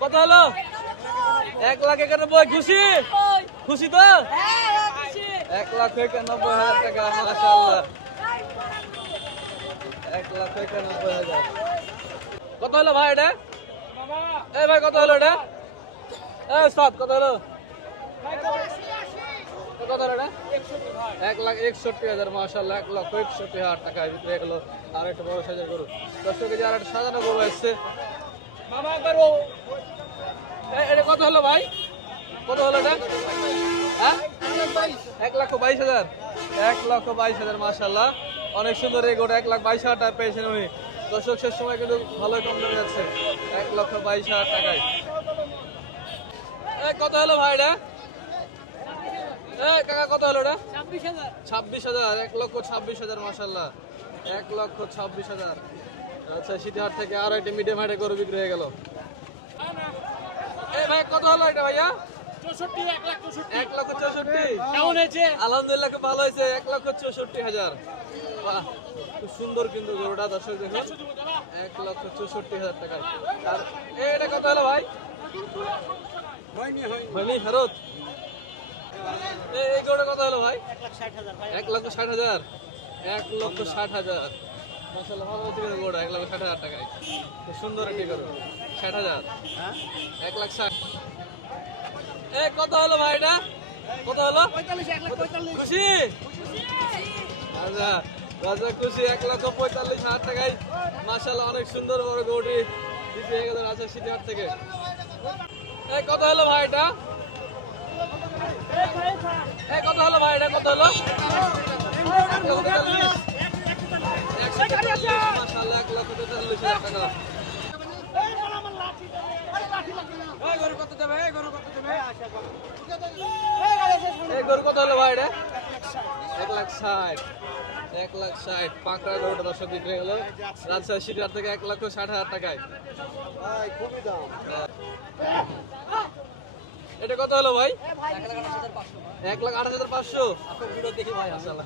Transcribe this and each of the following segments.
কত হলো? এক লাখ একানব্বই খুশি? খুশি তো? এক লাখ একানব্বই হাজার টাকা মাশাআল্লাহ। এক লাখ একানব্বই হাজার। কত হলো ভাই এটা? এই ভাই কত হলো এটা? এই সাত কত হলো? কত হলো এটা? এক লাখ একষট্টি হাজার মাশাআল্লাহ এক লক্ষ একষট্টি হাজার টাকা ভিতরে গেলো আর একটা বড় সাজার গরু। দশ কেজি আর একটা সাজানো গরু এসছে মামা একবার ও এটা কত হলো ভাই? কত হলো এটা? হ্যাঁ? এক লক্ষ বাইশ হাজার। এক লক্ষ বাইশ হাজার মাশাল্লাহ অনেক সুন্দর এই গোটা এক লাখ বাইশ হাজার টাকা পেয়েছেন উনি। দর্শক শেষ সময় কিন্তু ভালোই কম দামে যাচ্ছে। এক লক্ষ বাইশ হাজার টাকায়। কত হলো ভাই এটা? কাকা কত হলো এটা? ছাব্বিশ হাজার। এক লক্ষ ছাব্বিশ হাজার মাসাল্লাহ এক লক্ষ ছাব্বিশ হাজার। আচ্ছা সিটিহাট থেকে আরও একটা মিডিয়াম হাইটে গরু বিক্রি হয়ে গেল। ভাই কত হলো এটা ভাইয়া? এক লক্ষ চৌষট্টি। আলহামদুলিল্লাহ খুব ভালো হয়েছে। এক লক্ষ চৌষট্টি হাজার। বাহ খুব সুন্দর কিন্তু গরুটা দর্শক দেখুন। এক লক্ষ চৌষট্টি হাজার টাকা। আর এই এটা কত হলো ভাই? হয়নি ফেরত? এই এই গরুটা কত হলো ভাই? এক লক্ষ ষাট হাজার। এক লক্ষ ষাট হাজার। মাসাল্লাহ ভালো হচ্ছে কিন্তু এক লক্ষ ষাট হাজার টাকায় সুন্দর একটি গরু ষাট হাজার এক লাখ ষাট এ কত হলো ভাই এটা কত হলো খুশি আচ্ছা রাজা খুশি এক লক্ষ পঁয়তাল্লিশ হাজার টাকায় মাসাল্লাহ অনেক সুন্দর বড় গরুটি বিক্রি হয়ে গেল রাজা সিটি হাট থেকে এই কত হলো ভাই এটা এই কত হলো ভাই এটা কত হলো গরু কত হলো ভাই এটা এক লাখ ষাট এক লাখ ষাট পাঁকড়া গরুটা দর্শক বিক্রি হলো রাজশাহী সিটিহাট থেকে এক লক্ষ ষাট হাজার টাকায় এটা কত হলো ভাই এক লাখ আঠাশ হাজার পাঁচশো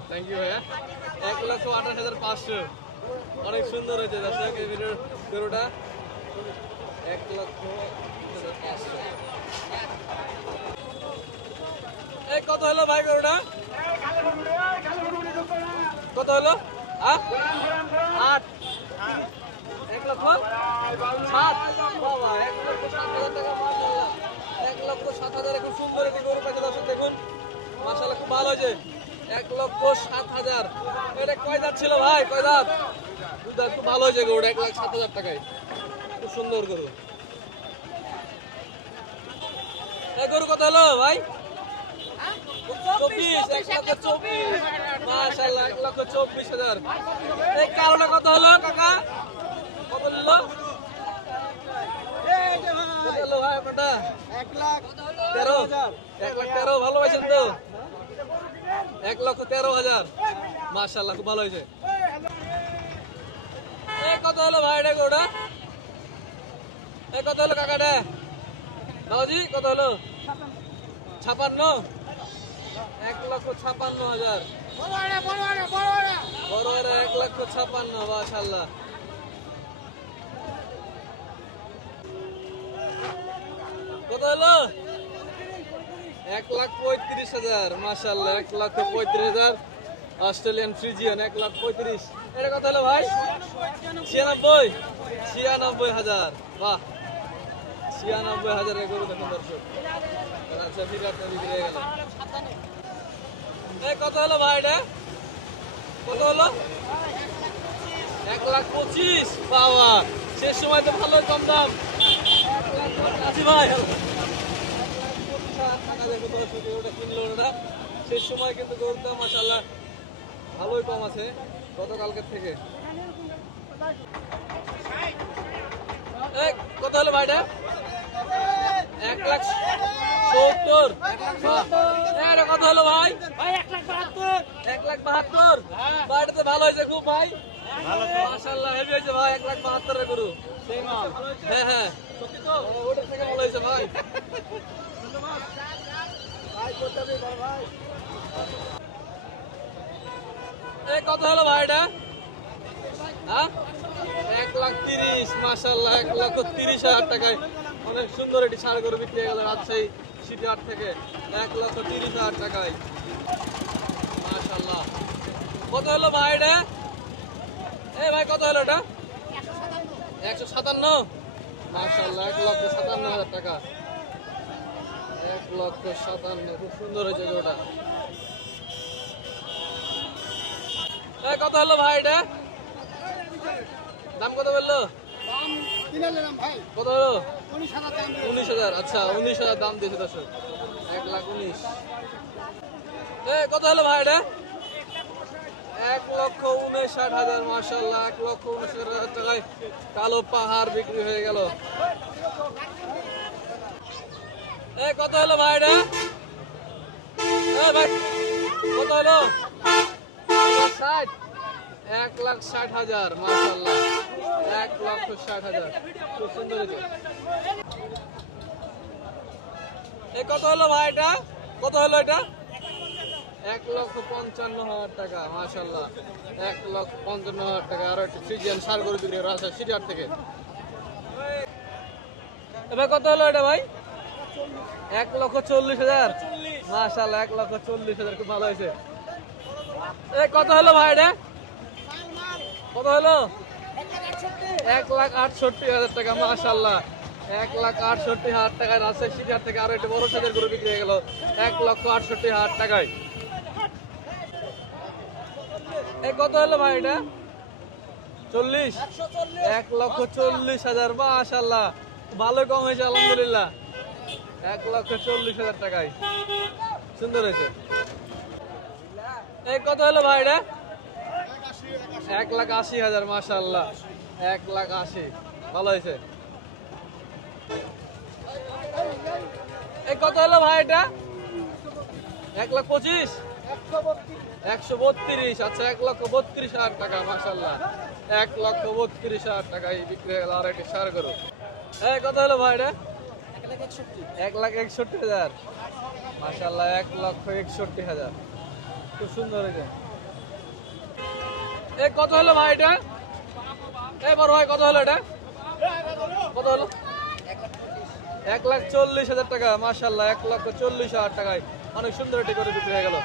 থ্যাংক ইউ ভাইয়া এক লক্ষ আঠাশ হাজার পাঁচশো। অনেক সুন্দর হয়েছে, দর্শক, এই ভিডিওর এক লক্ষ এই, কত হলো ভাই গরুটা? কত হলো? আট। এক লক্ষ? সাত। বাবা, এক লক্ষ সাত হাজার টাকা এক লক্ষ সাত হাজার খুব সুন্দর একটি গরু পাইছে দর্শক, দেখুন। মাশাআল্লাহ, খুব ভালো হয়েছে। এক লক্ষ সাত হাজার। এটা কয় দাঁত ছিল ভাই? কয় দাঁত? খুব ভালো হয়েছে গরুটা এক লাখ সাত হাজার টাকায়। খুব সুন্দর গরু। এই গরু কত হলো ভাই? চব্বিশ এক লক্ষ চব্বিশ। মাশাল্লাহ এক লক্ষ চব্বিশ হাজার। এই কারণে কত হলো কাকা? কত হলো ভাই তেরো। এক লাখ তেরো ভালো পাইছেন তো? এক লক্ষ তেরো হাজার। মাশাল্লাহ খুব ভালো হয়েছে। কত হলো ভাই এটা গোটা এই কত হলো কাকাটা? দাওজি কত হলো? ছাপান্ন? এক লক্ষ ছাপান্ন হাজার। বড় এক লক্ষ ছাপান্ন মাশাল্লাহ কত হলো? এক লাখ পঁয়ত্রিশ হাজার মাশাল্লাহ এক লক্ষ পঁয়ত্রিশ হাজার অস্ট্রেলিয়ান ফ্রিজিয়ান, এক লাখ পঁয়ত্রিশ। এটা কত হলো ভাই? ছিয়ানব্বই। ছিয়ানব্বই হাজার। বাহ। ছিয়ানব্বই হাজারের গরু দেখুন দর্শক। আচ্ছা ঠিক আছে বিক্রি হয়ে গেল এই হলো ভাই এটা? কত হলো? এক লাখ পঁচিশ। বাবা শেষ সময় তো ভালো কম দাম। লাখ পঁচাশি ভাই লাখ ওটা কিনলো ওটা শেষ সময় কিন্তু গরুর দাম মাসাল্লাহ ভালোই কম আছে গতকালকের থেকে কত হলো ভাইটা এক লাখ সত্তর। এই, কত হলো ভাই এক লাখ বাহাত্তর বাড়িটা তো? ভালো হয়েছে খুব ভাই মাশাল্লাহ হেভি হয়েছে ভাই এক লাখ বাহাত্তরের গরু হ্যাঁ হ্যাঁ ওটার থেকে হ্যাঁ এক লক্ষ তিরিশ হাজার টাকায় অনেক সুন্দর এটি সার করে বিক্রি গেল রাজশাহী সিটি হাট থেকে। এক লক্ষ তিরিশ হাজার টাকায়। মাশাল্লাহ কত হলো ভাই এটা? এই ভাই, কত হলো এটা? একশো সাতান্ন। মাশাল্লাহ এক লক্ষ সাতান্ন হাজার টাকা। এক লক্ষ সাতান্ন, খুব সুন্দর হয়েছে এই কত হলো ভাই এটা? দাম কত বলল? কত হলো? উনিশ হাজার আচ্ছা উনিশ হাজার দাম দিয়েছে দর্শক। এক লাখ উনিশ। কত হলো ভাই এটা? এক লক্ষ উনিশ ষাট হাজার মাসাল্লাহ এক লক্ষ উনিশ হাজার টাকায় কালো পাহাড় বিক্রি হয়ে গেল। এ কত হলো ভাই এটা? এ ভাই কত হলো? এক লাখ ষাট। এক লাখ ষাট হাজার মাসাল্লাহ এক লক্ষ ষাট হাজার। খুব সুন্দর এই কত হলো ভাই এটা? কত হলো এটা? এক লক্ষ পঞ্চান্ন হাজার টাকা মাশাল্লাহ এক লক্ষ পঞ্চান্ন হাজার টাকা। আরও একটা সিজিয়ান সার করে বিক্রি করা আছে সিটিহাট থেকে। এবার কত হলো এটা ভাই? এক লক্ষ চল্লিশ হাজার। মাশাল্লাহ এক লক্ষ চল্লিশ হাজার। খুব ভালো হয়েছে। এই কত হলো ভাই এটা? কত হলো? এক লাখ আটষট্টি হাজার টাকা মাশাল্লাহ এক লাখ আটষট্টি হাজার টাকায় রাজশাহী সিটিহাট থেকে আরও একটু বড় সাইজের গরু বিক্রি হয়ে গেল। এক লক্ষ আটষট্টি হাজার টাকায়। এই কত হলো ভাই এটা? চল্লিশ? এক লক্ষ চল্লিশ হাজার মাশাল্লাহ ভালো কম হয়েছে, আলহামদুলিল্লাহ। এক লক্ষ চল্লিশ হাজার টাকায়। সুন্দর হয়েছে। এই কত হলো ভাই এটা? এক লাখ আশি হাজার মাশাল্লাহ এক লাখ আশি। ভালো হয়েছে। এই কত হলো ভাই এটা? এক লাখ পঁচিশ? একশো বত্রিশ। আচ্ছা এক লক্ষ বত্রিশ হাজার টাকা মাশাল্লাহ এক লক্ষ বত্রিশ হাজার টাকায় বিক্রি হয়ে গেল। আর একটি সার করো এই কত হলো ভাই এটা? এক লাখ একষট্টি হাজার। মাশাল্লাহ এক লক্ষ একষট্টি হাজার। খুব সুন্দর হয়েছে এ, কত হলো ভাই এটা? এ, বড় ভাই, কত হলো এটা? কত হলো? এক লাখ চল্লিশ হাজার টাকা মাশাল্লাহ এক লক্ষ চল্লিশ হাজার টাকায়। অনেক সুন্দর এটি করে বিক্রি হয়ে গেল।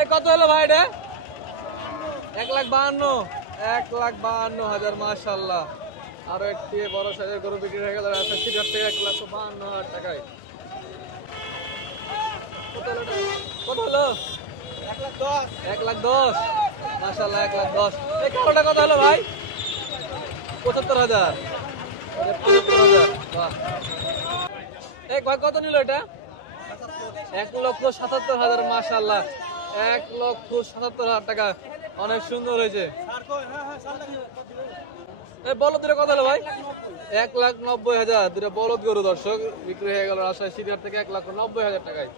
এ, কত হলো ভাই এটা? এক লাখ বাহান্ন, এক লাখ বাহান্ন হাজার মাশাল্লাহ আরও একটি বড় সাইজের গরু বিক্রি হয়ে গেল রাস্তা সিটার থেকে এক লাখ বাহান্ন হাজার টাকায়। কত হলো কত হলো? এক লাখ দশ। লাখ মাসাল্লাহ এক লাখ দশ। এই কালোটা কত হলো ভাই? পঁচাত্তর হাজার। পঁচাত্তর ভাই, কত নিল এটা? এক লক্ষ সাতাত্তর হাজার মাসাল্লাহ এক লক্ষ সাতাত্তর হাজার টাকা। অনেক সুন্দর হয়েছে। এই বলদ দুটো কত হলো ভাই? এক লাখ নব্বই হাজার। দুটো বলদ গরু দর্শক, বিক্রি হয়ে গেল রাজশাহী সিরিয়ার থেকে এক লক্ষ নব্বই হাজার টাকায়।